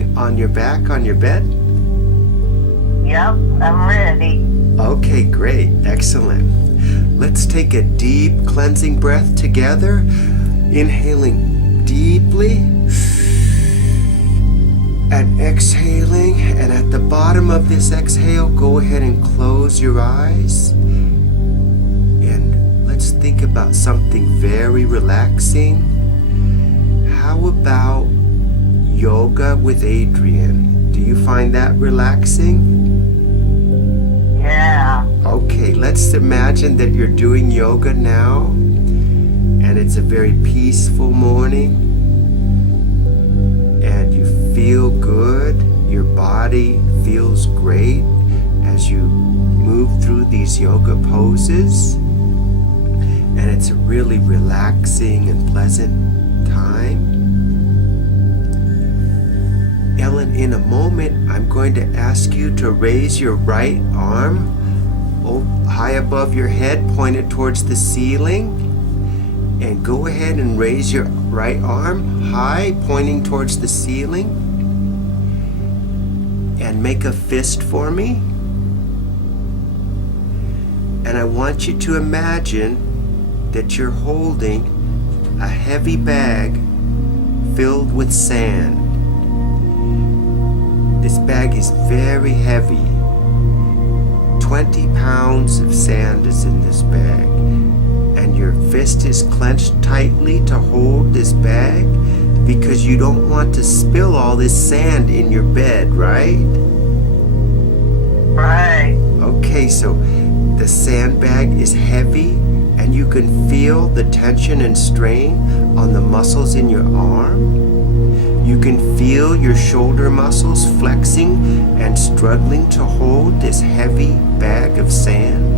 lying on your back on your bed? Yep, I'm ready. Okay, great. Excellent. Let's take a deep cleansing breath together. Inhaling deeply and exhaling. And at the bottom of this exhale, go ahead and close your eyes. And let's think about something very relaxing. How about yoga with Adrian? Do you find that relaxing? Yeah. Okay, let's imagine that you're doing yoga now, and it's a very peaceful morning, and you feel good. Your body feels great as you move through these yoga poses, and it's a really relaxing and pleasant time. Ellen, in a moment, I'm going to ask you to raise your right arm high above your head, pointed towards the ceiling. And go ahead and raise your right arm high, pointing towards the ceiling. And make a fist for me. And I want you to imagine that you're holding a heavy bag filled with sand. This bag is very heavy. 20 pounds of sand is in this bag. And your fist is clenched tightly to hold this bag because you don't want to spill all this sand in your bed, right? Right. Okay, so the sandbag is heavy and you can feel the tension and strain on the muscles in your arm. You can feel your shoulder muscles flexing and struggling to hold this heavy bag of sand.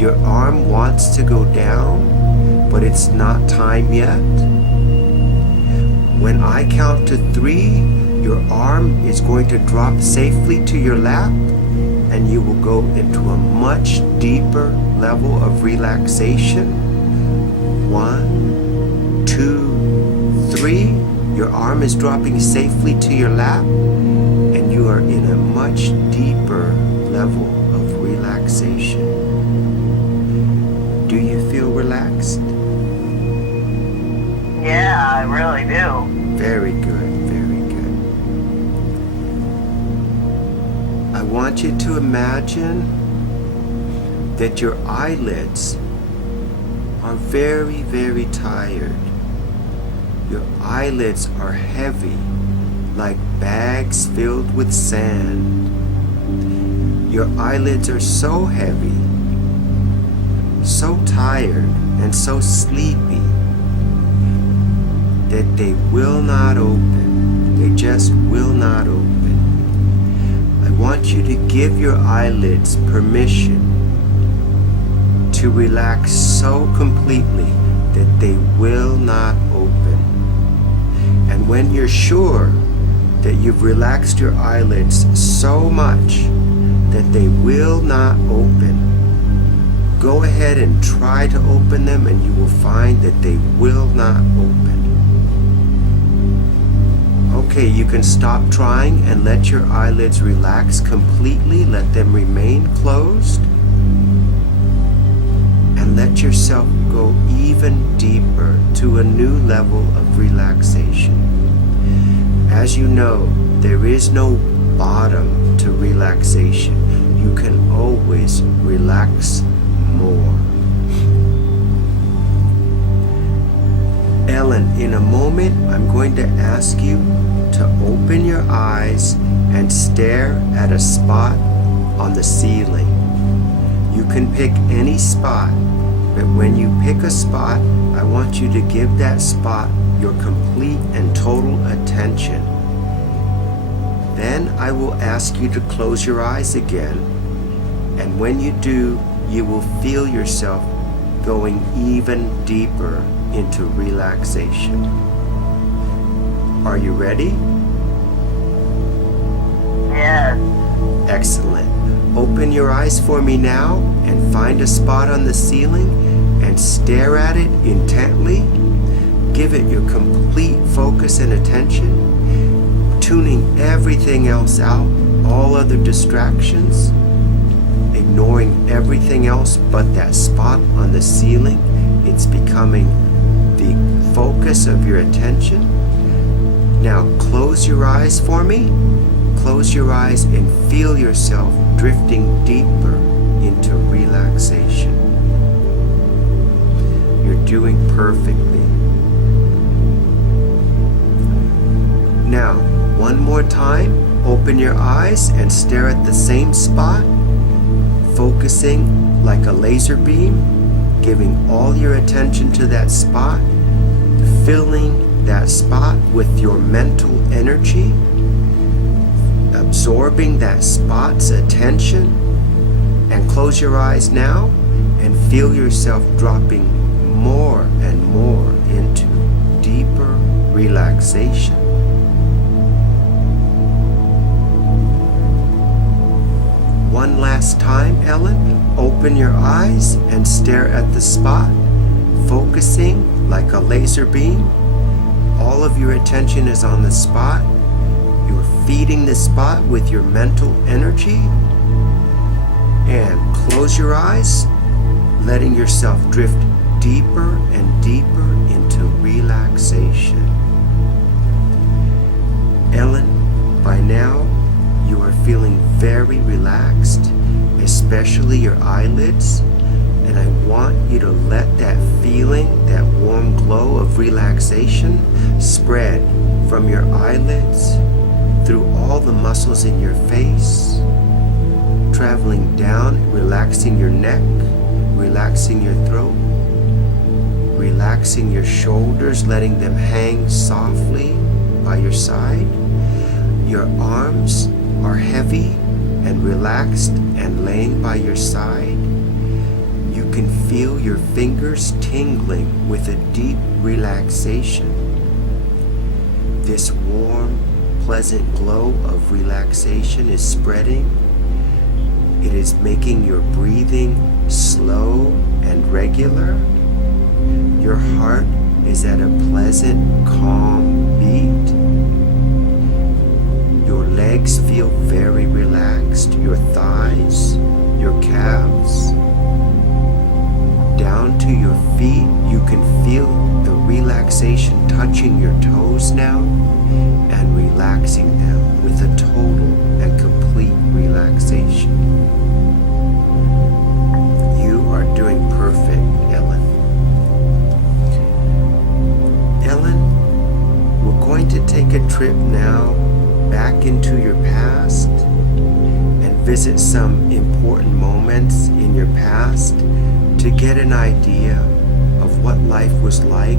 Your arm wants to go down, but it's not time yet. When I count to 3, your arm is going to drop safely to your lap, and you will go into a much deeper level of relaxation. 1, 2, 3. Your arm is dropping safely to your lap, and you are in a much deeper level of relaxation. Do you feel relaxed? Yeah, I really do. Very good, very good. I want you to imagine that your eyelids are very, very tired. Your eyelids are heavy, like bags filled with sand. Your eyelids are so heavy, so tired, and so sleepy that they will not open. They just will not open. I want you to give your eyelids permission to relax so completely that they will not open. And when you're sure that you've relaxed your eyelids so much that they will not open, go ahead and try to open them, and you will find that they will not open. Okay, you can stop trying and let your eyelids relax completely. Let them remain closed. And let yourself go even deeper to a new level of relaxation. As you know, there is no bottom to relaxation. You can always relax more. Ellen, in a moment, I'm going to ask you to open your eyes and stare at a spot on the ceiling. You can pick any spot, but when you pick a spot, I want you to give that spot your complete and total attention. Then I will ask you to close your eyes again, and when you do, you will feel yourself going even deeper into relaxation. Are you ready? Yes. Excellent. Open your eyes for me now and find a spot on the ceiling and stare at it intently. Give it your complete focus and attention. tuning everything else out, all other distractions, ignoring everything else but that spot on the ceiling. It's becoming the focus of your attention. Now close your eyes for me. Close your eyes and feel yourself drifting deeper into relaxation. You're doing perfectly. Now, one more time, open your eyes and stare at the same spot, focusing like a laser beam, giving all your attention to that spot, filling that spot with your mental energy, absorbing that spot's attention, and close your eyes now and feel yourself dropping more and more into deeper relaxation. One last time, Ellen, open your eyes and stare at the spot, focusing like a laser beam. All of your attention is on the spot. You're feeding the spot with your mental energy. And close your eyes, letting yourself drift deeper and deeper into relaxation. Ellen, by now, you are feeling very relaxed, especially your eyelids, and I want you to let that feeling, that warm glow of relaxation spread from your eyelids through all the muscles in your face, traveling down, relaxing your neck, relaxing your throat, relaxing your shoulders, letting them hang softly by your side. Your arms are heavy and relaxed and laying by your side. You can feel your fingers tingling with a deep relaxation. This warm, pleasant glow of relaxation is spreading. It is making your breathing slow and regular. Your heart is at a pleasant, calm beat. Your legs feel very relaxed, your thighs, your calves. Down to your feet, you can feel the relaxation touching your toes now and relaxing them with a total and complete relaxation. You are doing perfect, Ellen. Ellen, we're going to take a trip now back into your past and visit some important moments in your past to get an idea of what life was like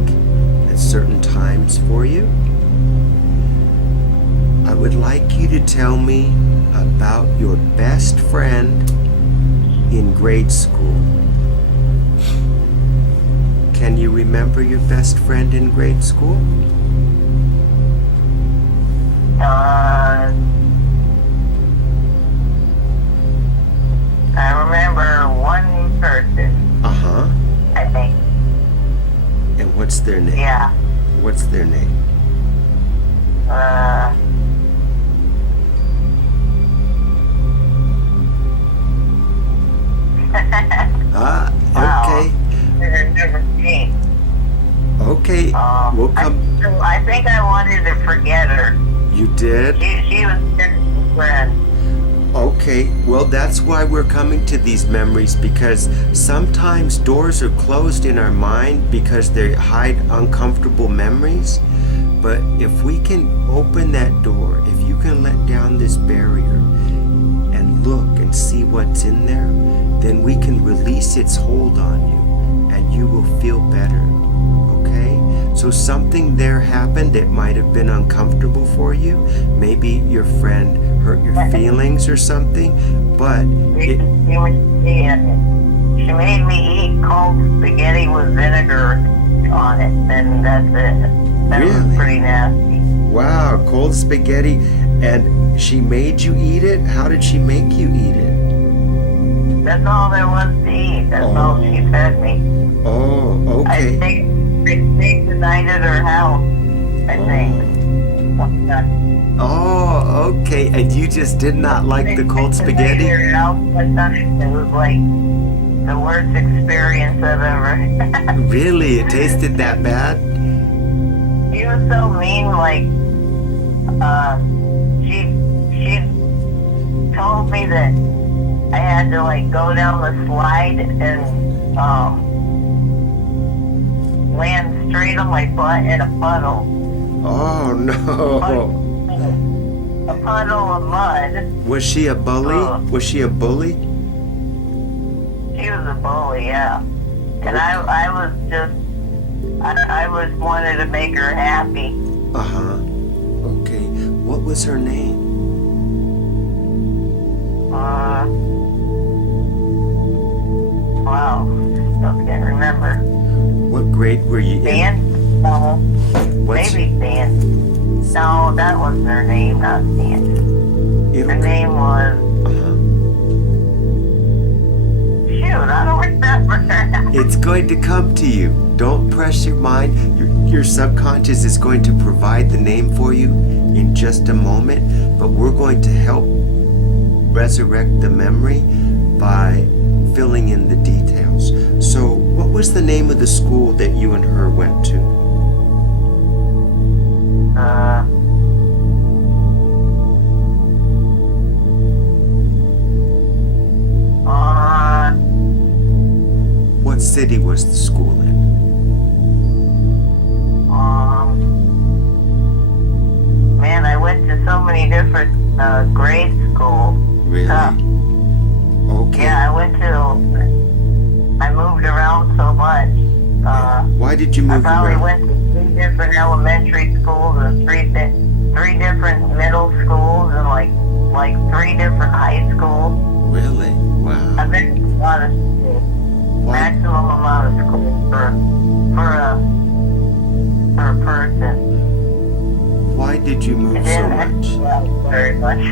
at certain times for you. I would like you to tell me about your best friend in grade school. Can you remember your best friend in grade school? I remember one person, Uh-huh. I think. And what's their name? Yeah. What's their name? Okay. Never seen. Okay. We'll come. I think I wanted to forget her. You did? She was a friend. Okay, well, that's why we're coming to these memories, because sometimes doors are closed in our mind because they hide uncomfortable memories. But if we can open that door, if you can let down this barrier and look and see what's in there, then we can release its hold on you and you will feel better. Okay? So something there happened that might have been uncomfortable for you. Maybe your friend hurt your feelings or something, but She made me eat cold spaghetti with vinegar on it, and that's it. That Really? was pretty nasty. wow, cold spaghetti, and she made you eat it? How did she make you eat it? That's all there was to eat. That's all she fed me. Oh, I okay. stayed the night at her house, I think. Oh, okay. And you just did not like the cold I spaghetti? figured it out one time. It was like the worst experience I've ever. Really? It tasted that bad? She was so mean. Like, she told me that I had to like go down the slide and land straight on my butt in a puddle. Oh, no. A puddle of mud. Was she a bully? Was she a bully? She was a bully, yeah. And I was just, I was wanted to make her happy. Uh-huh. Okay. What was her name? Wow, still can't remember. What grade were you in? Dan? No, What's- maybe Dan. No, that wasn't her name, not Dan. It'll- Her name was, Uh-huh. shoot, I don't remember. It's going to come to you. Don't press your mind. Your subconscious is going to provide the name for you in just a moment, but we're going to help resurrect the memory by filling in the details. So, what was the name of the school that you and her went to? What city was the school in? Man, I went to so many different grade schools. Really? Okay. Yeah, I moved around so much. Why did you I move probably around? went to 3 different elementary schools and three different middle schools and like 3 different high schools. Really? Wow. I've been to a lot of schools. Why? Maximum amount of schools for a person. Why did you move It so didn't much? help very much.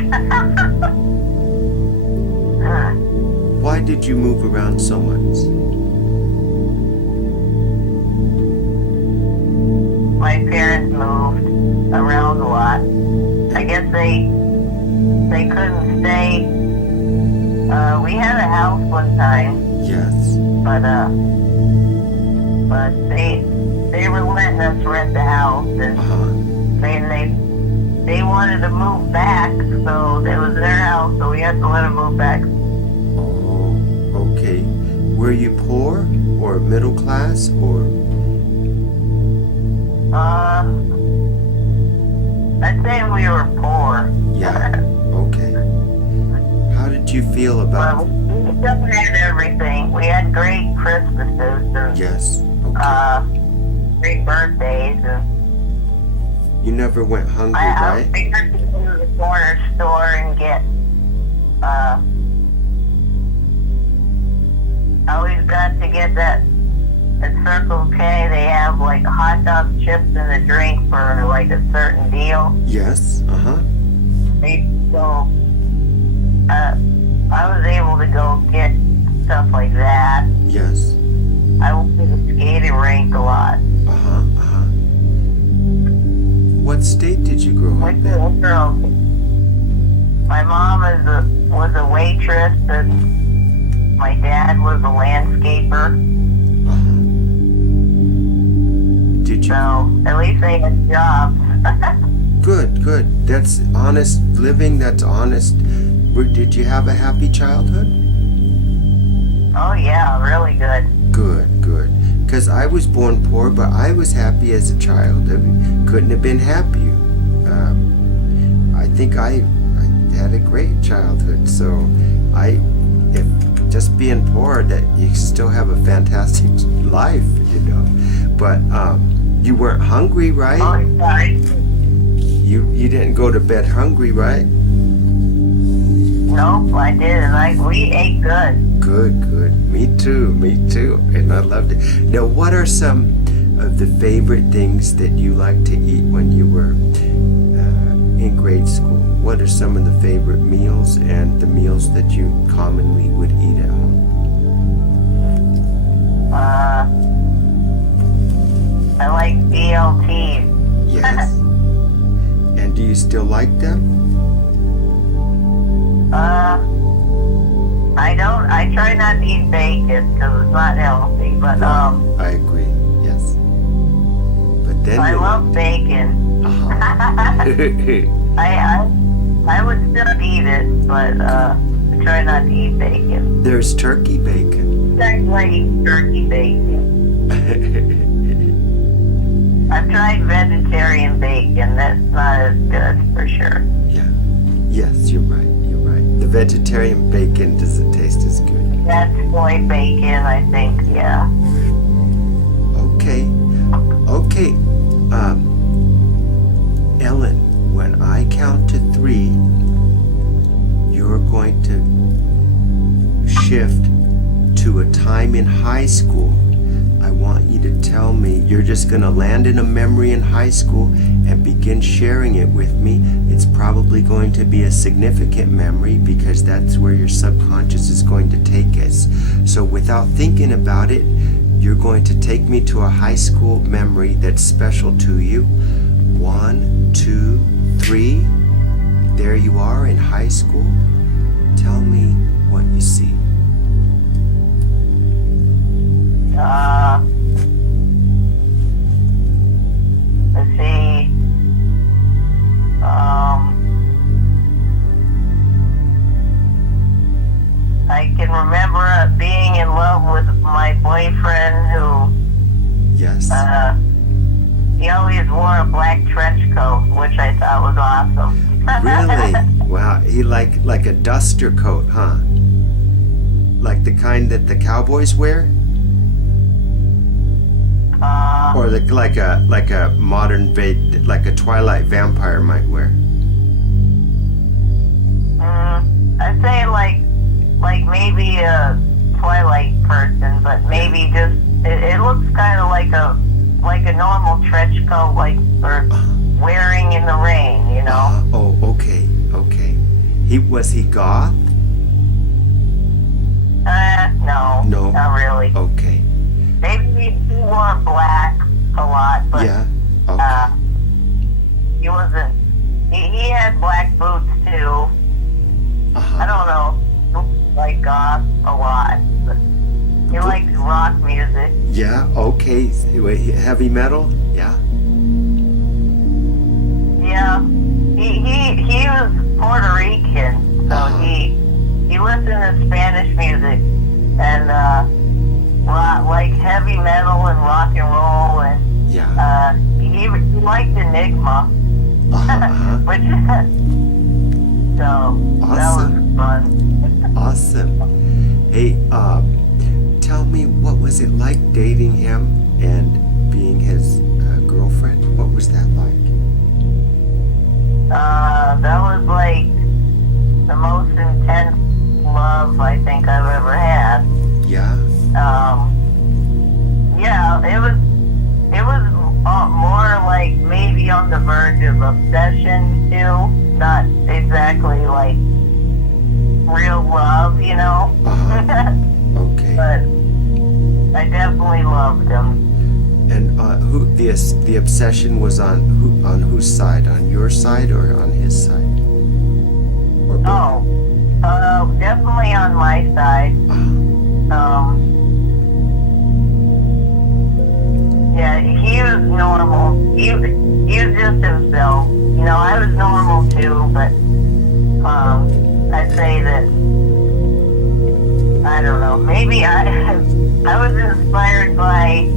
Why did you move around so much? My parents moved around a lot. I guess they couldn't stay. We had a house one time, Yes. but they were letting us rent the house, and Uh-huh. they wanted to move back, so it was their house, so we had to let them move back. Oh, okay. Were you poor or middle class or? I'd say we were poor. Yeah. Okay. How did you feel about? Well, we still had everything. We had great Christmases and Yes. Okay. great birthdays, and You never went hungry, I right? got to go to the corner store and get, I always got to get that, at Circle K, they have like hot dog chips and a drink for like a certain deal. Yes. Uh-huh. So, I was able to go get stuff like that. Yes. I went to the skating rink a lot. Uh-huh. Uh-huh. What state did you grow up Went to in? a girl. My mom was a waitress, and my dad was a landscaper. Uh-huh. Did you? So at least they had jobs. Good, good. That's honest living. That's honest. Did you have a happy childhood? Oh yeah, really good. Good, good. Because I was born poor, but I was happy as a child. I mean, couldn't have been happier. I think I had a great childhood. So if just being poor, that you still have a fantastic life, you know. But you weren't hungry, right? Oh, sorry. You didn't go to bed hungry, right? Nope, I didn't. We ate good. Good, good. Me too, and I loved it. Now, what are some of the favorite things that you liked to eat when you were in grade school? What are some of the favorite meals and the meals that you commonly would eat at home? I like BLTs. Yes. And Do you still like them? I don't. I try not to eat bacon because it's not healthy. But I agree. Yes. But then I love bacon. I would still eat it, but I try not to eat bacon. There's turkey bacon. I like turkey bacon. I've tried vegetarian bacon. That's not as good for sure. Yeah. Yes, you're right. You're right. The vegetarian bacon doesn't taste as good. That's soy bacon, I think. Yeah. Okay. Okay. Ellen, when I count to 3, you're going to shift to a time in high school. I want you to tell me, you're just going to land in a memory in high school and begin sharing it with me. It's probably going to be a significant memory because that's where your subconscious is going to take us. So without thinking about it, you're going to take me to a high school memory that's special to you. 1, 2, 3. There you are in high school. Tell me what you see. Let's see. I can remember being in love with my boyfriend who, Yes. he always wore a black trench coat, which I thought was awesome. Really? Wow. He like a duster coat, huh? Like the kind that the cowboys wear? Or like a modern like a Twilight vampire might wear? I'd say like maybe a Twilight person, but maybe just it looks kind of like a normal trench coat, like for wearing in the rain, you know. Oh, okay. Was he goth? No, not really. Okay. Maybe he wore black a lot, but Yeah. Okay. he wasn't. He had black boots too. I don't know. Like goth a lot, but he likes rock music. Yeah. Okay. Wait, heavy metal? Yeah. Yeah. He was Puerto Rican, so he listened to Spanish music and like heavy metal and rock and roll, and he liked Enigma, which so that was fun. Awesome. Hey, tell me, what was it like dating him and being his girlfriend? What was that like? That was like the most intense love I think I've ever had. Yeah. Yeah, it was more like maybe on the verge of obsession too, not exactly like real love, you know. Okay. But I definitely loved him. And who the obsession was on whose side? On your side or on his side? Or both? Definitely on my side. Yeah, he was normal. He was just himself. You know, I was normal too, but I'd say that I don't know. Maybe I was inspired by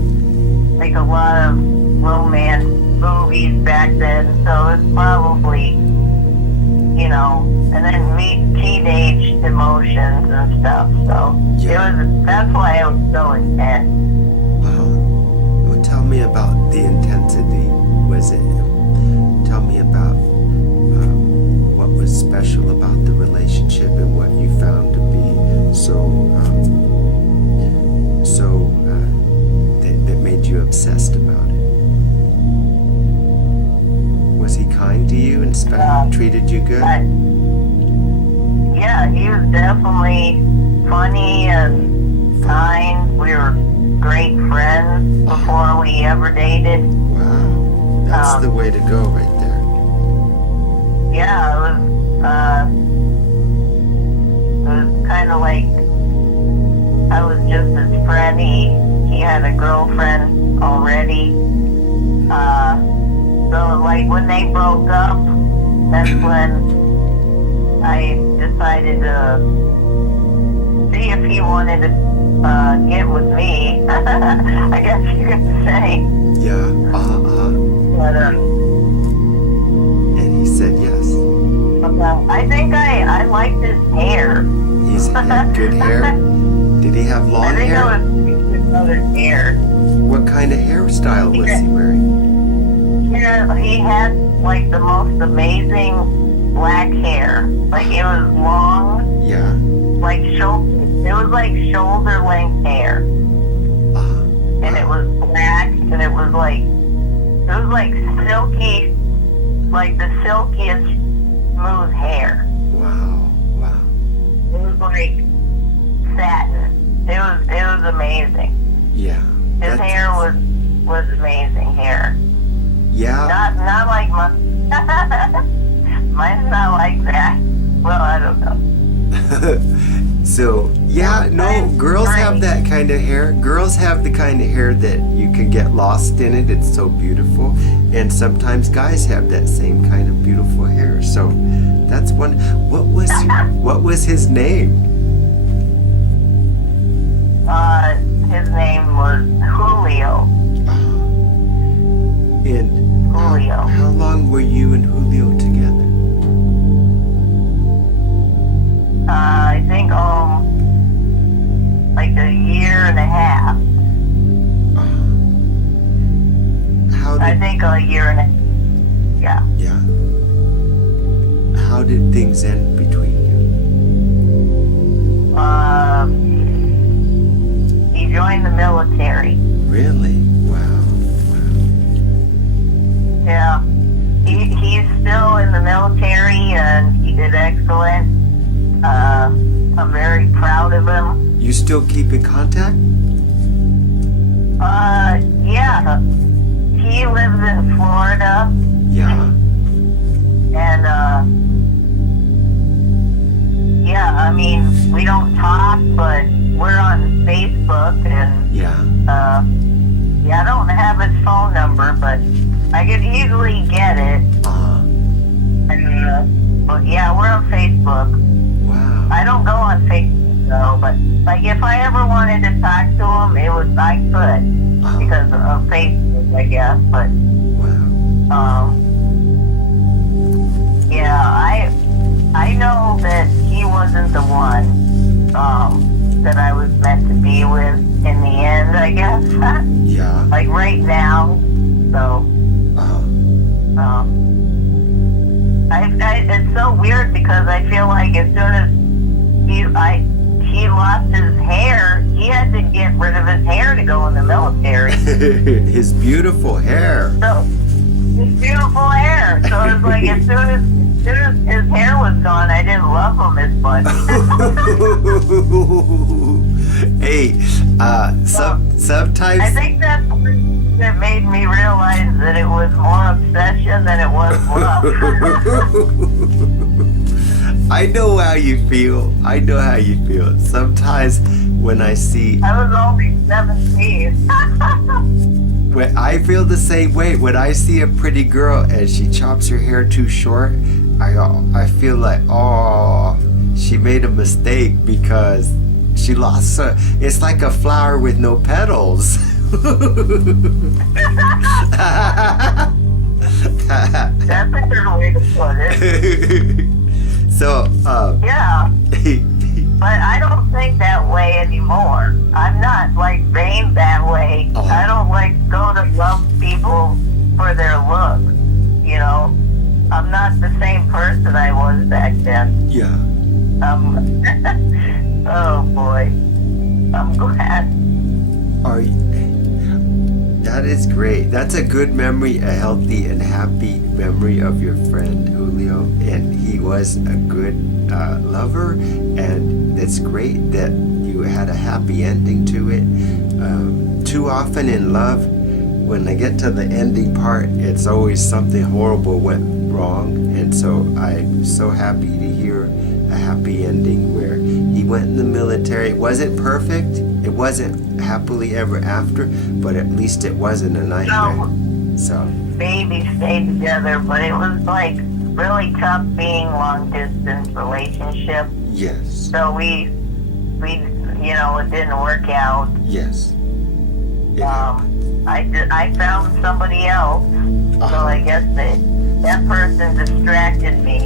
like a lot of romance movies back then, so it's probably, you know, and then teenage emotions and stuff. So that's why it was so intense. Well, tell me about the intensity. Tell me about what was special about the relationship and what you found to be that made you obsessed about it. Was he kind to you and treated you good? Yeah, he was definitely funny and kind. We were great friends before we ever dated. Wow, that's the way to go right there. yeah, it was kind of like I was just his friend. He had a girlfriend already. So like when they broke up, that's when I decided to see if he wanted to get with me. I guess you could say. Yeah. But And he said yes. I think I liked his hair. He had good hair. Did he have long I think hair? I was his mother's hair. What kind of hairstyle was he wearing? Yeah, he had like the most amazing black hair. Like it was long, Yeah. like shoulder. It was like shoulder length hair, and it was black, and it was like silky, like the silkiest smooth hair. Wow. Wow. It was like satin. It was amazing. Yeah. His hair was amazing hair. Yeah. Not like mine. Mine's not like that. Well, I don't know. So, yeah, no, girls have that kind of hair. Girls have the kind of hair that you can get lost in it. It's so beautiful. And sometimes guys have that same kind of beautiful hair. So, that's one. What was his name? His name was Julio. And Julio. how long were you and Julio together? I think like a year and a half. I think a year and a half. Yeah. Yeah. How did things end between you? He joined the military. Really? Wow. Yeah. He's still in the military, and he did excellent. I'm very proud of him. You still keep in contact? Yeah. He lives in Florida. Yeah. And, yeah, I mean, we don't talk, but we're on Facebook, and, Yeah. yeah, I don't have his phone number, but I could easily get it. And, but yeah, we're on Facebook. Wow. I don't go on Facebook though, but like if I ever wanted to talk to him, I could because of Facebook, I guess. But Wow. yeah, I know that he wasn't the one that I was meant to be with in the end, I guess. Yeah. Like right now, so. It's so weird because I feel like as soon as he lost his hair, he had to get rid of his hair to go in the military. His beautiful hair. So his beautiful hair. So it's like as soon as his hair was gone, I didn't love him as much. Hey, sometimes I think that's that made me realize that it was more obsession than it was love. I know how you feel. I know how you feel. Sometimes when I see, I was only 17. when I feel the same way. When I see a pretty girl and she chops her hair too short, I feel like, oh, she made a mistake because she lost her. It's like a flower with no petals. That's a good way to put it. So, Yeah. But I don't think that way anymore. I'm not like vain that way. Oh. I don't like go to love people for their looks. You know, I'm not the same person I was back then. yeah. Oh boy, I'm glad. Are you, that is great. That's a good memory, a healthy and happy memory of your friend Julio, and he was a good lover, and it's great that you had a happy ending to it. Too often in love, when they get to the ending part, it's always something horrible went wrong, and so I'm so happy to hear a happy ending where he went in the military. It wasn't perfect. It wasn't happily ever after, but at least it wasn't a nightmare. So baby stayed together, but it was like really tough being long distance relationship. yes, So we it didn't work out. yes. It happened. I found somebody else, so I guess that person distracted me.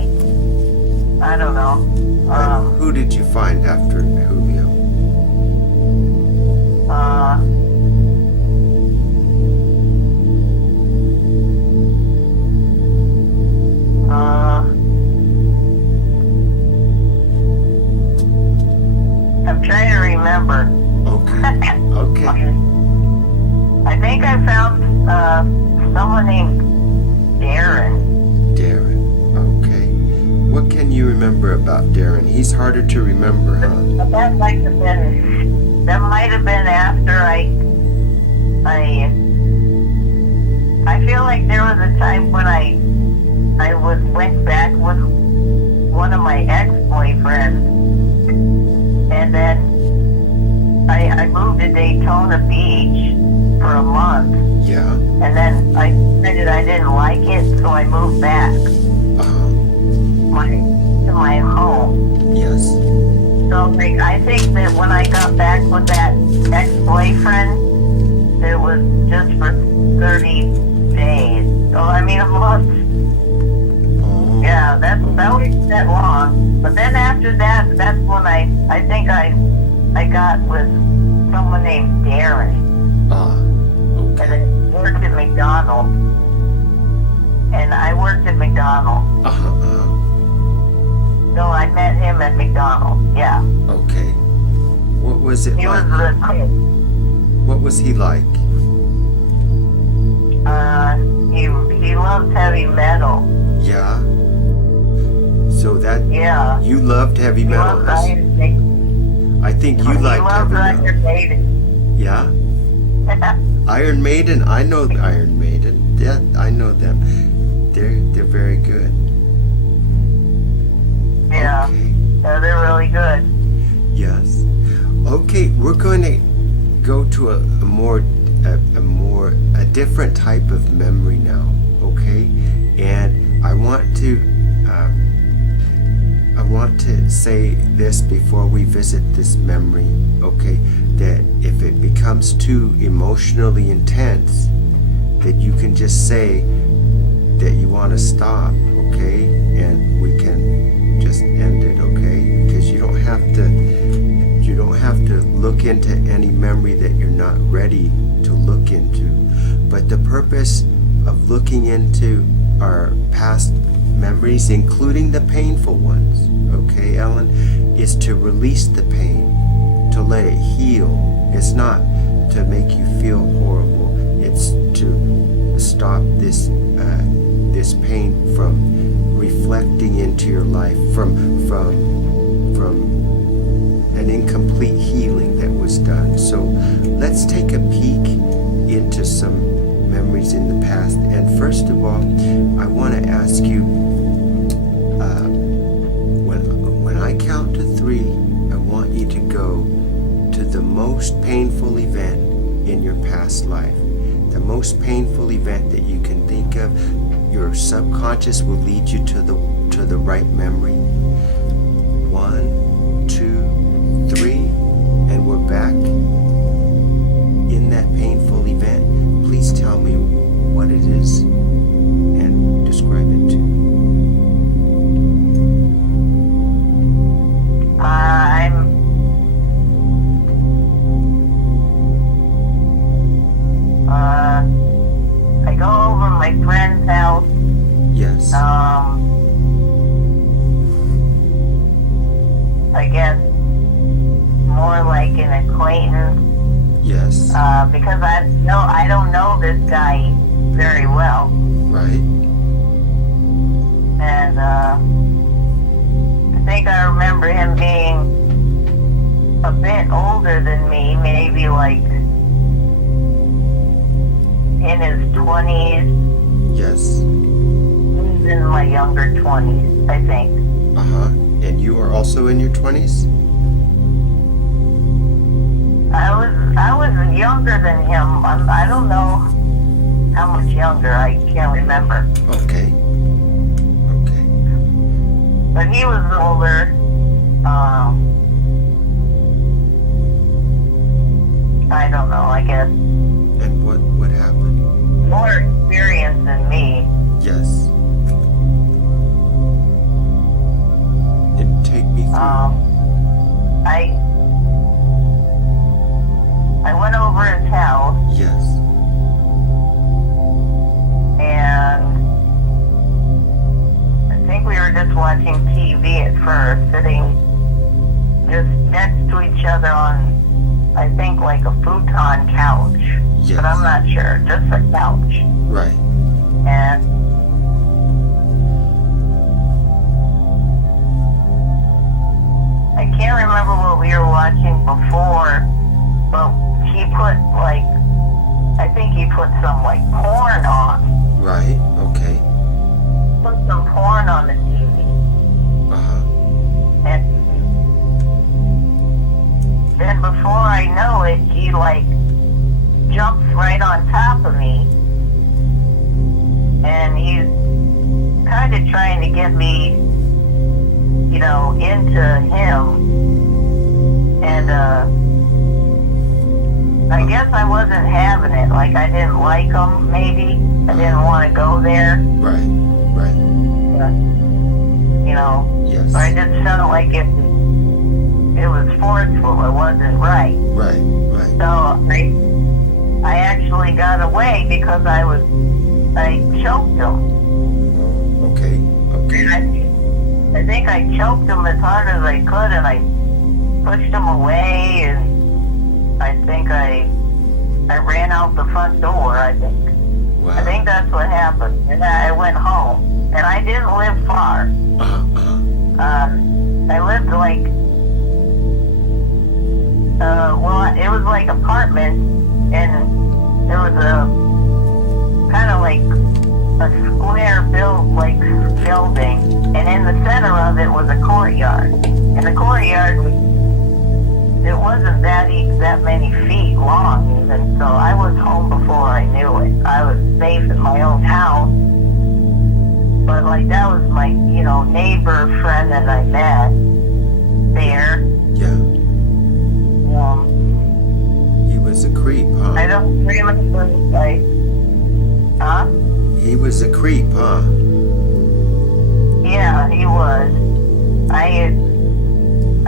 I don't know. And who did you find after Julio? I'm trying to remember. Okay. Okay. I think I found someone named Darren. Darren. Okay. What can you remember about Darren? He's harder to remember, huh? But that might have been after I feel like there was a time when I went back with one of my ex-boyfriends, and then I moved to Daytona Beach for a month, Yeah. and then I decided I didn't like it, so I moved back to my home. Yes. So like, I think that when I got back with that ex-boyfriend, it was just for 30 days. So I mean a month. Oh. Yeah, that was that long. But then after that, that's when I think I got with someone named Darren. And Okay. I worked at McDonald's. And I worked at McDonald's. So I met him at McDonald's. Yeah. Okay. What was it He was like? the cook. What was he like? He loves heavy metal. Yeah. So that Yeah. you loved heavy He metal. loves Iron Maiden. I think you He liked loves heavy metal. Iron Maiden. Yeah. Iron Maiden. I know Iron Maiden. Yeah, I know them. They're very good. Yeah. Okay. They're really good. Yes. Okay, we're going to go to a different type of memory now. Okay, and I want to say this before we visit this memory. Okay, that if it becomes too emotionally intense, that you can just say that you want to stop. Okay, and we can just end it. Okay, because you don't have to look into any memory that you're not ready to look into. But the purpose of looking into our past memories, including the painful ones, okay, Ellen, is to release the pain, to let it heal. It's not to make you feel horrible. It's to stop this pain from reflecting into your life, from an incomplete healing that was done. So let's take a peek into some memories in the past. And first of all, I want to ask you, when I count to 3, I want you to go to the most painful event in your past life. The most painful event that you can think of. Your subconscious will lead you to the right memory. 1, 2, 3, and we're back in that painful event. Please tell me what it is and describe it to me. I go over my friend's house. Yes. I guess more like an acquaintance. Yes. Because I don't know this guy very well. Right. And I think I remember him being a bit older than me, maybe like in his 20s. Yes. in my younger 20s, I think. Uh-huh. And you are also in your 20s? I was younger than him. I don't know how much younger. I can't remember. Okay. Okay. But he was older. I don't know, I guess. And what happened? More experience than me. Yes. And take me through. I went over his house Yes. and I think we were just watching TV at first, sitting just next to each other on, I think, like a futon couch. Yes. But I'm not sure, just a couch. Right. And I can't remember what we were watching before, but he put I think he put some porn on. Right. Okay. Put some porn on the TV. Uh-huh. And then before I know it, he jumps right on top of me. And he's kind of trying to get me, into him. And I guess I wasn't having it. I didn't like him, maybe. I didn't want to go there. Right. Right. Yes. Or I just felt like it was forceful. It wasn't right. Right. Right. So I actually got away because I choked him. Okay. Okay. I think I choked him as hard as I could, and I pushed him away, and I think I ran out the front door, I think. Wow. I think that's what happened. And I went home. And I didn't live far. I lived it was apartment, and there was a kind of a square building, and in the center of it was a courtyard. And the courtyard it wasn't that many feet long even, so I was home before I knew it. I was safe in my own house, but that was my, neighbor friend that I met there. Yeah. He was a creep, huh? I don't remember, huh? He was a creep, huh? Yeah, he was. I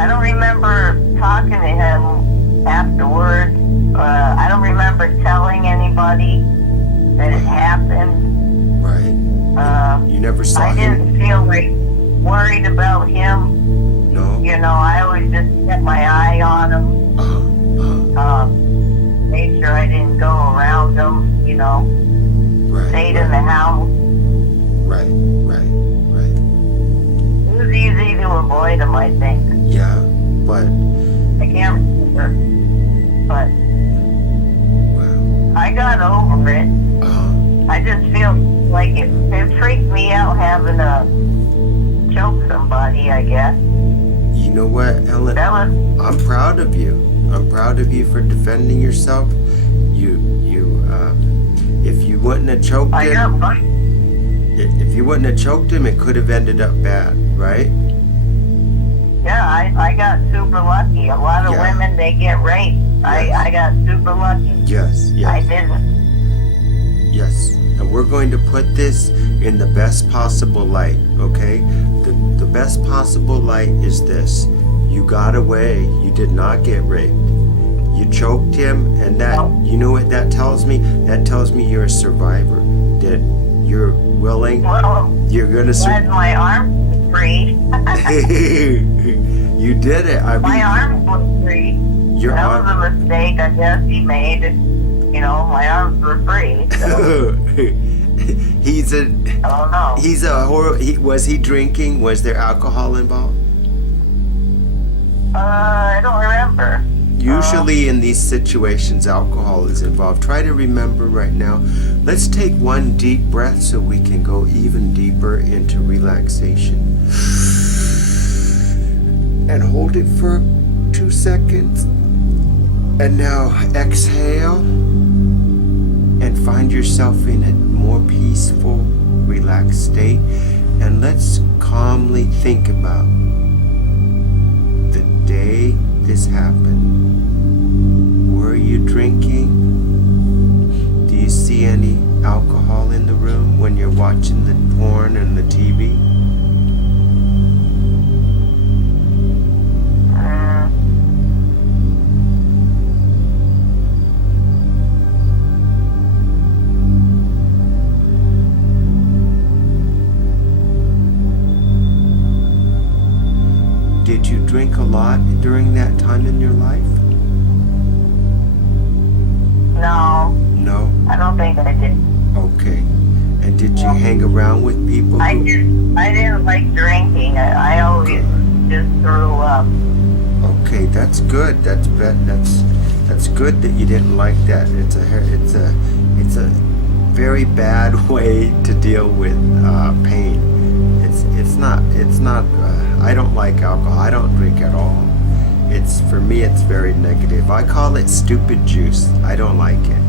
don't remember talking to him afterwards. I don't remember telling anybody that it happened. Right. You never saw him? I didn't feel worried about him. No? I always just kept my eye on him. Made sure I didn't go around him, Right. Stayed in the house. Right. Right. Right. It was easy to avoid him, I think. Yeah, but... I can't remember. But Wow. I got over it. I just feel like it freaked me out having to choke somebody, I guess. You know what, Ellen? I'm proud of you. I'm proud of you for defending yourself. If you wouldn't have choked him... If you wouldn't have choked him, it could have ended up bad, right? Yeah, I got super lucky. A lot of women, they get raped. Yes. I got super lucky. Yes, yes. I didn't. Yes. And we're going to put this in the best possible light, okay? The best possible light is this. You got away. You did not get raped. You choked him, and you know what that tells me? That tells me you're a survivor. That you're willing. Well, you're going to survive. My arms were free. You did it. My arms were free. That was a mistake, I guess, he made. My arms were free. So. He's a horror. Was he drinking? Was there alcohol involved? I don't remember. You should usually in these situations, alcohol is involved. Try to remember right now. Let's take one deep breath so we can go even deeper into relaxation. And hold it for 2 seconds. And now exhale. And find yourself in a more peaceful, relaxed state. And let's calmly think about the day this happened. Were you drinking? Do you see any alcohol in the room when you're watching the porn and the TV? Did you drink a lot during that time in your life? No. No? I don't think I did. Okay. And did you hang around with people I who... didn't like drinking. I always just threw up. Okay, that's good. That's good that you didn't like that. It's a very bad way to deal with pain. It's not. I don't like alcohol. I don't drink at all. For me, it's very negative. I call it stupid juice. I don't like it.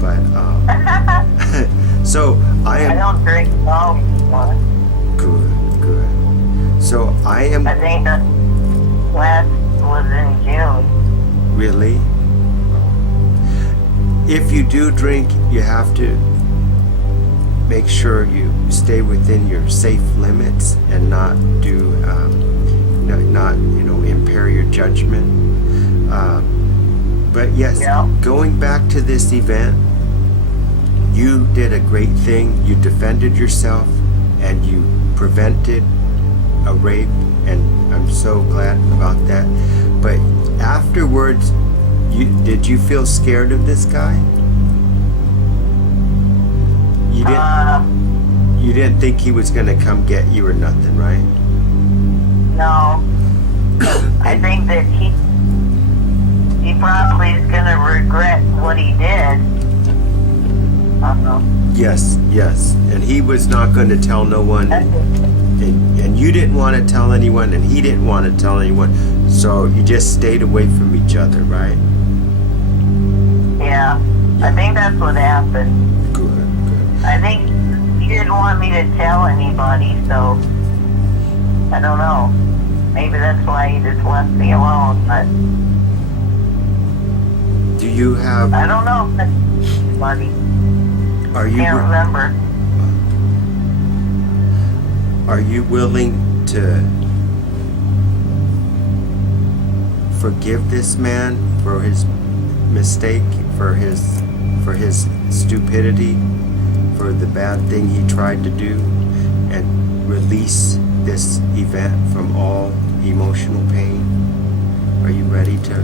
But so I don't drink all anymore. Good. So I am. I think the last was in June. Really? If you do drink, you have to make sure you stay within your safe limits and not do, not impair your judgment. But yes, going back to this event, you did a great thing. You defended yourself and you prevented a rape, and I'm so glad about that. But afterwards, did you feel scared of this guy? You didn't think he was gonna come get you or nothing, right? No. I think that he probably is gonna regret what he did. Yes. And he was not going to tell no one, and you didn't want to tell anyone, and he didn't want to tell anyone. So you just stayed away from each other, right? Yeah. I think that's what happened. Good. I think he didn't want me to tell anybody, so I don't know. Maybe that's why he just left me alone, but do you have... I don't know if that's anybody. Are you... Can't remember. Are you willing to forgive this man for his mistake, for his stupidity, for the bad thing he tried to do, and release this event from all emotional pain? Are you ready to?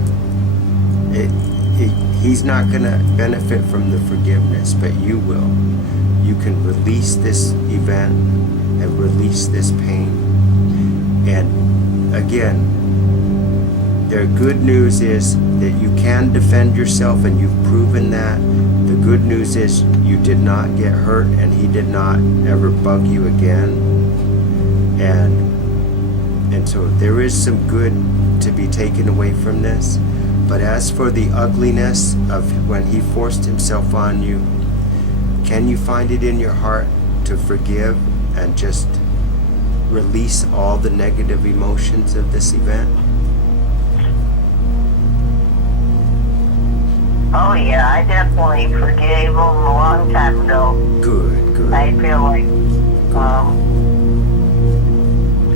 He's not going to benefit from the forgiveness, but you will. You can release this event and release this pain. And again, the good news is that you can defend yourself, and you've proven that. The good news is you did not get hurt, and he did not ever bug you again. And so there is some good to be taken away from this. But as for the ugliness of when he forced himself on you, can you find it in your heart to forgive and just release all the negative emotions of this event? Oh yeah, I definitely forgave him a long time ago. Good. I feel like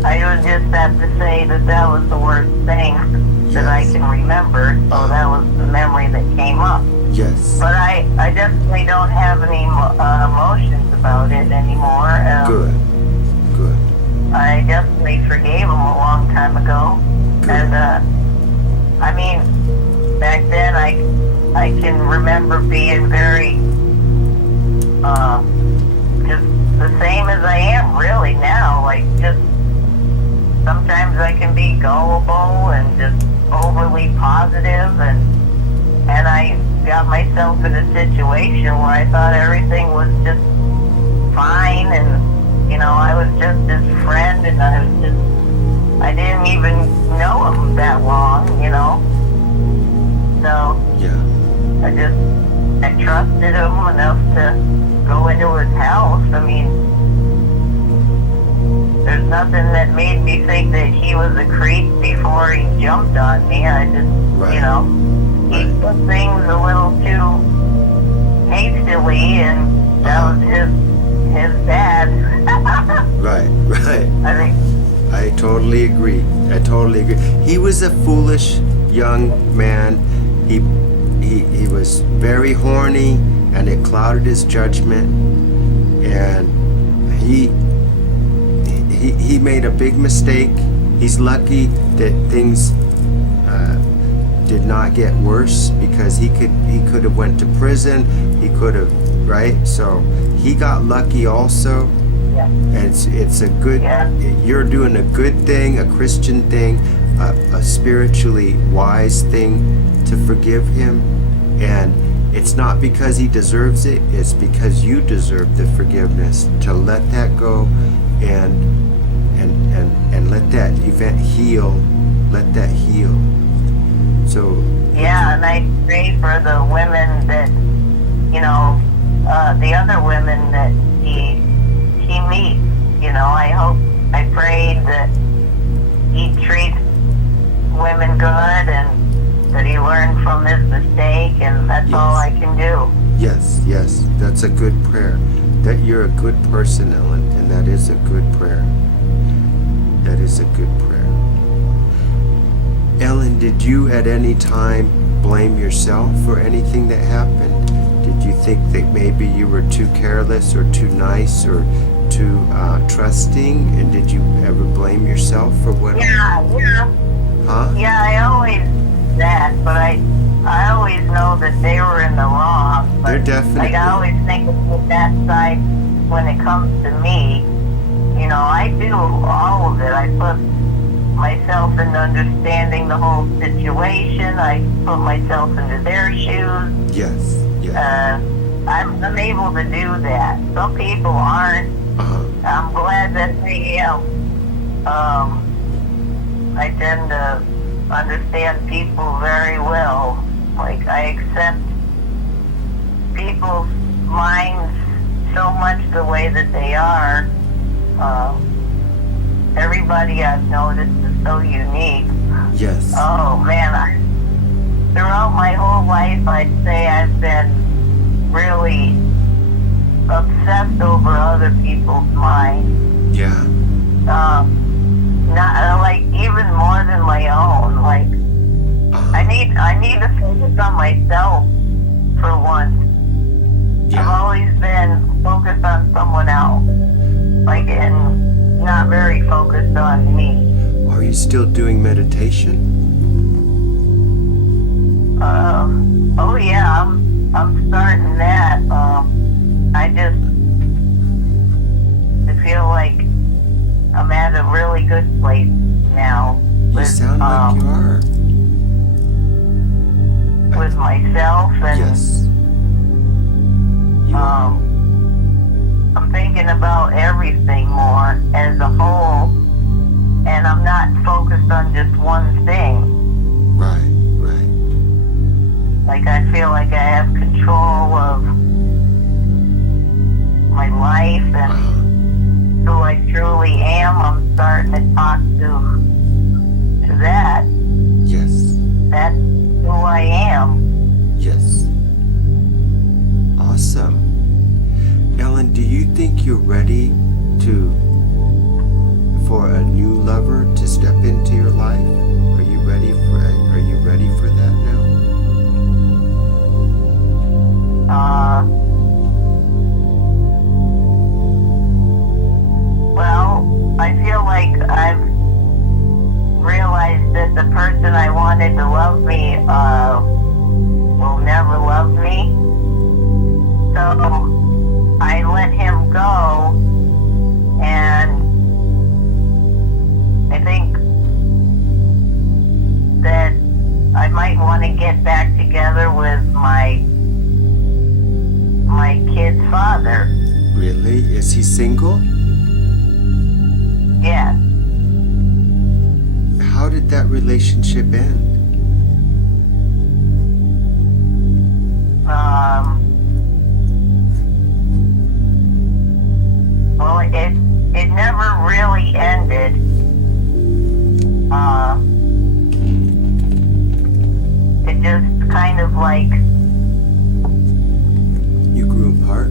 I would just have to say that was the worst thing that I can remember, so that was the memory that came up. Yes. But I definitely don't have any emotions about it anymore. Good. I definitely forgave him a long time ago. Good. And I mean, back then I can remember being very just the same as I am really now. Like, just sometimes I can be gullible and just overly positive, and and I got myself in a situation where I thought everything was just fine, and I was just his friend, and I didn't even know him that long, so Yeah. I trusted him enough to go into his house. I mean, there's nothing that made me think that he was a creep before he jumped on me. I just, Right. he put things a little too hastily, and that was his bad. Right. I think, I totally agree. He was a foolish young man. He was very horny, and it clouded his judgment. And he made a big mistake. He's lucky that things did not get worse, because he could have went to prison. He could have, right? So he got lucky also. yeah. And it's a good. Yeah. You're doing a good thing, a Christian thing, a spiritually wise thing to forgive him, and it's not because he deserves it. It's because you deserve the forgiveness, to let that go, and let that event heal. Let that heal. So. Yeah, and I pray for the women that, the other women that he meets. I prayed that he treats women good, and that he learned from his mistake, and that's Yes. all I can do. Yes, that's a good prayer. That you're a good person, Ellen, and that is a good prayer. That is a good prayer. Ellen, did you at any time blame yourself for anything that happened? Did you think that maybe you were too careless or too nice or too trusting? And did you ever blame yourself for what? Yeah. Huh? Yeah, I always that, but I always know that they were in the wrong. But They're definitely. I always think of that side when it comes to me. I do all of it. I put myself into understanding the whole situation. I put myself into their shoes. Yes. I'm able to do that. Some people aren't. I'm glad that they am. I tend to understand people very well. Like, I accept people's minds so much the way that they are. Everybody I've noticed is so unique. Yes. Oh man, throughout my whole life, I'd say I've been really obsessed over other people's minds. Yeah. Not like even more than my own. Like, I need to focus on myself for once. I've Yeah. always been focused on someone else, like, and not very focused on me. Are you still doing meditation? Oh yeah, I'm starting that. I feel like I'm at a really good place now. You sound like you are. With myself, and Yes. You are. I'm thinking about everything more as a whole, and I'm not focused on just one thing. Right. Like, I feel like I have control of my life and who I truly am. I'm starting to talk to that. Yes. That's who I am. Yes. Awesome. Ellen, do you think you're ready for a new lover to step into your life? Are you ready for that now? Well, I feel like I've realized that the person I wanted to love me will never love me. So I let him go, and I think that I might might want to get back together with my kid's father. Really? Is he single? Yes. How did that relationship end? Well, it never really ended. It just kind of like, You grew apart?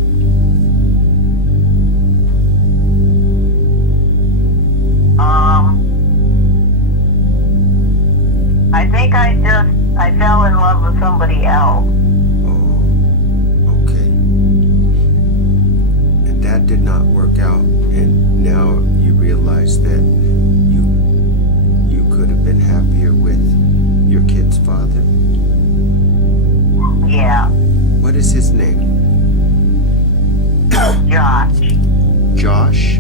I think I fell in love with somebody else. Oh, okay. And that did not work out, and now you realize that you could have been happier with your kid's father. Yeah. What is his name? Josh. Josh?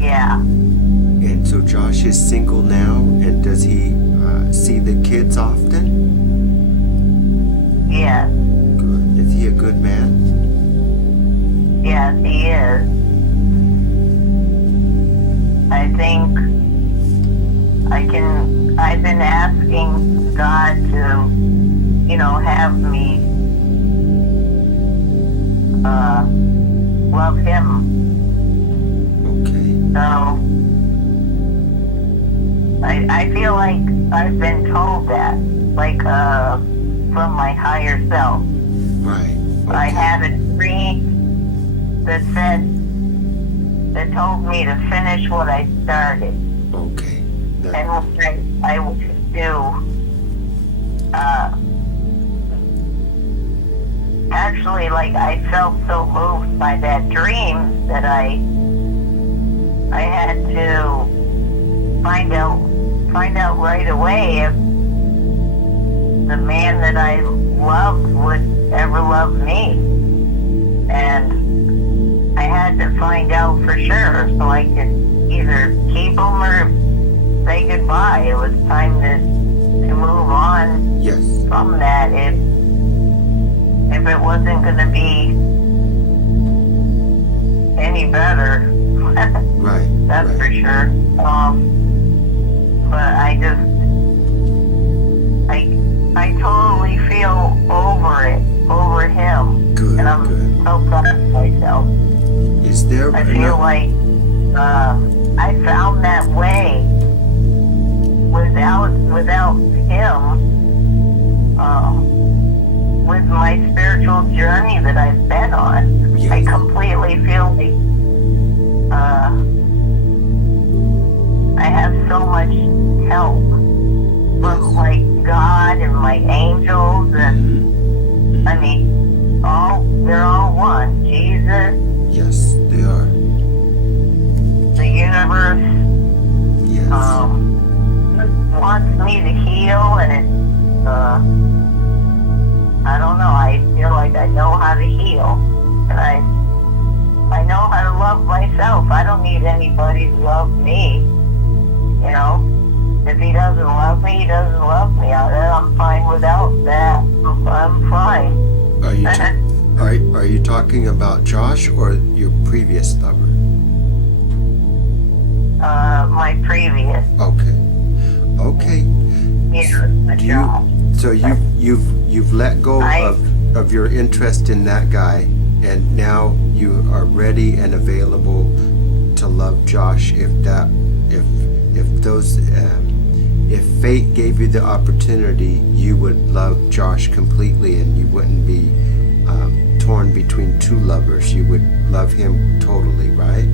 Yeah. And so Josh is single now, and does he see the kids often? Yes. Good. Is he a good man? Yes, he is. I think I've been asking God to, have me love him. Okay. So I feel like I've been told that, like from my higher self. Right. Okay. I had a dream that told me to finish what I started. Okay. And what I would do. Actually, like, I felt so moved by that dream that I had to find out right away if the man that I loved would ever love me. And I had to find out for sure so I could either keep him or say goodbye. It was time to move on. Yes. From that if it wasn't going to be any better. Right. That's right. for sure. But I totally feel over him. Good, And I'm good. so proud of myself. Is there I feel like I found that way without him. With my spiritual journey that I've been on, Yes. I completely feel like I have so much help from like God and my angels, and I mean, they're all one. Jesus, Yes, they are. the universe, Yes. wants me to heal, and it, I don't know, I feel like I know how to heal, and I know how to love myself. I don't need anybody to love me, If he doesn't love me, he doesn't love me. I'm fine without that. I'm fine. Are you talking about Josh or your previous lover? My previous. Okay. Yeah, job. So you've let go of your interest in that guy, and now you are ready and available to love Josh if fate gave you the opportunity, you would love Josh completely, and you wouldn't be torn between two lovers. You would love him totally, right?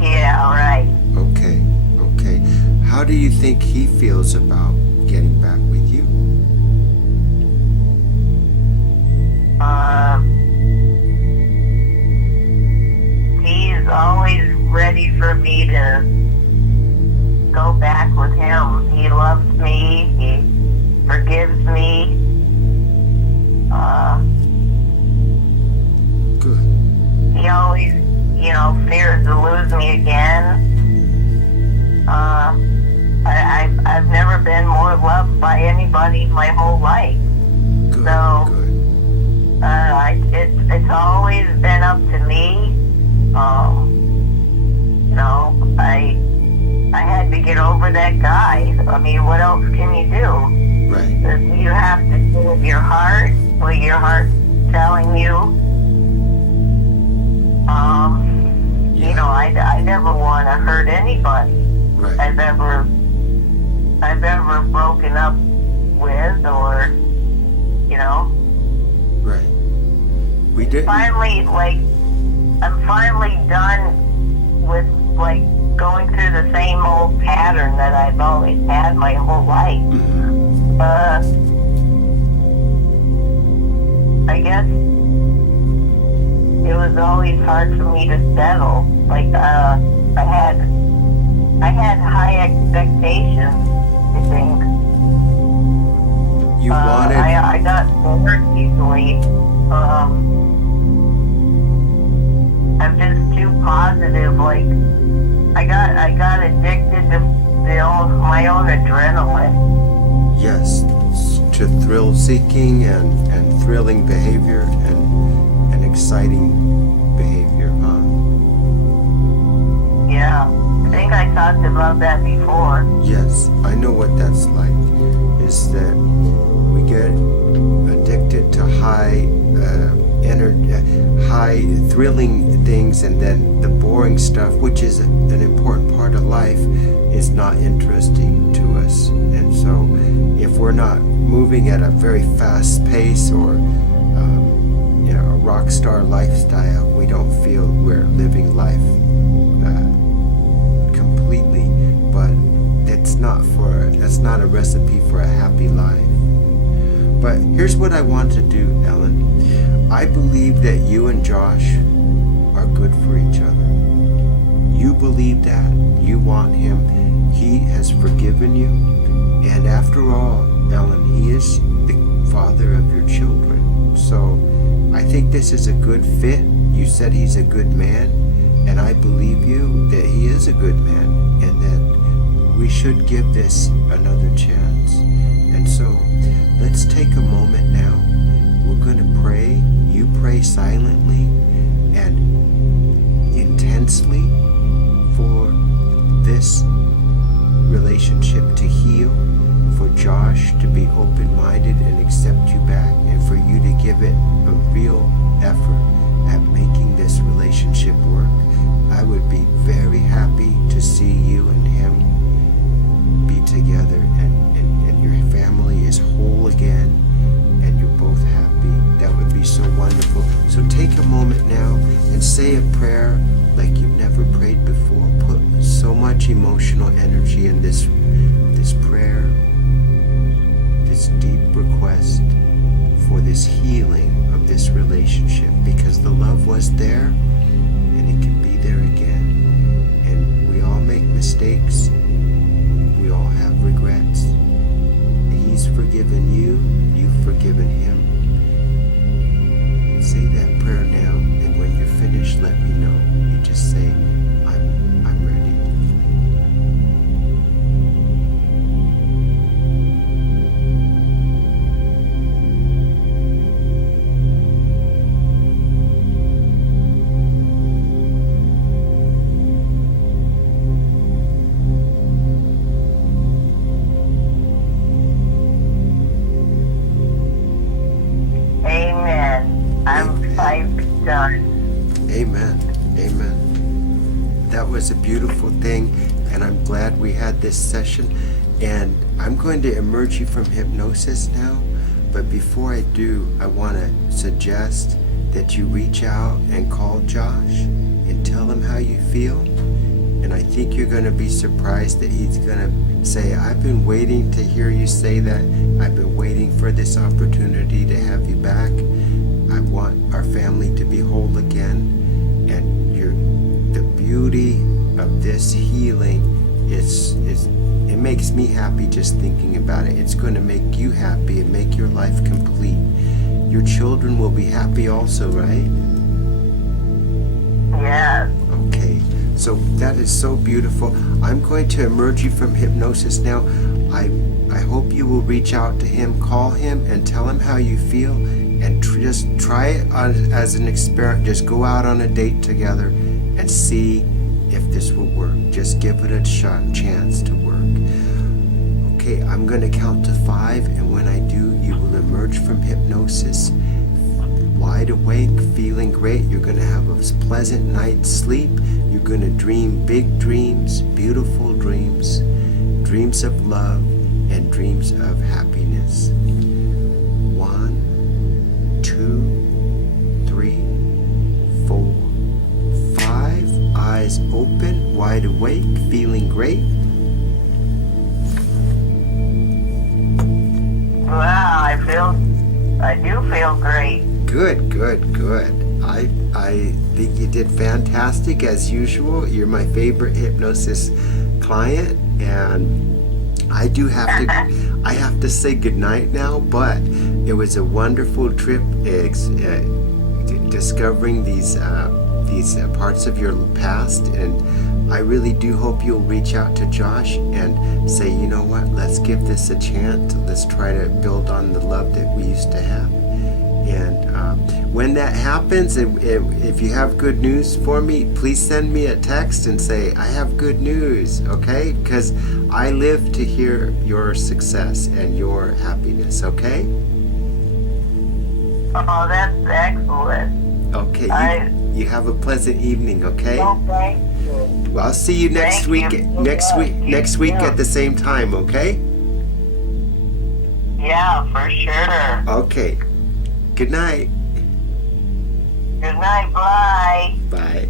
Yeah, right. Okay. How do you think he feels about getting back with you? He's always ready for me to go back with him. He loves me. He forgives me. Good. He always, fears to lose me again. I've never or loved by anybody my whole life. Good, So, good. It's always been up to me. I had to get over that guy. I mean, what else can you do? Right. You have to do with your heart, what your heart's telling you. I never want to hurt anybody. Right. I've ever broken up with, or Right. We didn't. finally, I'm finally done with going through the same old pattern that I've always had my whole life. Mhm. I guess it was always hard for me to settle. I had high expectations, I think. You wanted. I got bored easily. I'm just too positive. I got addicted to my own adrenaline. Yes, to thrill seeking and thrilling behavior and exciting behavior, huh? Yeah, I think I talked about that before. Yes, I know what that's like. Is that we get addicted to high thrilling things, and then the boring stuff, which is an important part of life, is not interesting to us. And so if we're not moving at a very fast pace, or a rock star lifestyle, we don't feel we're living life completely. But that's not a recipe for a happy life. But here's what I want to do, Ellen. I believe that you and Josh are good for each other. You believe that. You want him. He has forgiven you. And after all, Ellen, he is the father of your children. So I think this is a good fit. You said he's a good man. And I believe you that he is a good man. And that we should give this another chance. And so let's take a moment now. We're going to pray. You pray silently and intensely for this relationship to heal, for Josh to be open-minded and accept you back, and for you to give it a real effort at making this relationship work. I would be very happy to see you and him be together, and your family is whole again, and you're both happy. That would be so wonderful. So take a moment now and say a prayer like you've never prayed before. Put so much emotional energy in this prayer, this deep request for this healing of this relationship, because the love was there and it can be there again. And we all make mistakes. We all have regrets. He's forgiven you. You've forgiven him. Say that prayer now, and when you're finished, let me know. You just say, I'm ready. I'm done. Amen. Amen. That was a beautiful thing, and I'm glad we had this session. And I'm going to emerge you from hypnosis now. But before I do, I want to suggest that you reach out and call Josh and tell him how you feel. And I think you're going to be surprised that he's going to say, I've been waiting to hear you say that. I've been waiting for this opportunity to have you back. I want our family to be whole again. And the beauty of this healing is it makes me happy just thinking about it. It's going to make you happy and make your life complete. Your children will be happy also, right? Yes. Okay. So that is so beautiful. I'm going to emerge you from hypnosis now. I hope you will reach out to him, call him, and tell him how you feel, and just try it as an experiment. Just go out on a date together and see if this will work. Just give it a chance to work. Okay, I'm going to count to 5, and when I do, you will emerge from hypnosis wide awake, feeling great. You're going to have a pleasant night's sleep. You're going to dream big dreams, beautiful dreams, dreams of love, and dreams of happiness. 1, 2, 3, 4, 5. Eyes open, wide awake, feeling great. Wow, I do feel great. Good, good, good. I think you did fantastic as usual. You're my favorite hypnosis client, and I have to say goodnight now, but it was a wonderful trip discovering these parts of your past, and I really do hope you'll reach out to Josh and say, you know what, let's give this a chance. Let's try to build on the love that we used to have. And when that happens, if you have good news for me, please send me a text and say, I have good news, okay? Because I live to hear your success and your happiness, okay? Oh, that's excellent. Okay, you have a pleasant evening, okay? Okay. Well, I'll see you next Thank week. you. Next week at the same time, okay? Yeah, for sure. Okay. Good night. Good night. Bye. Bye.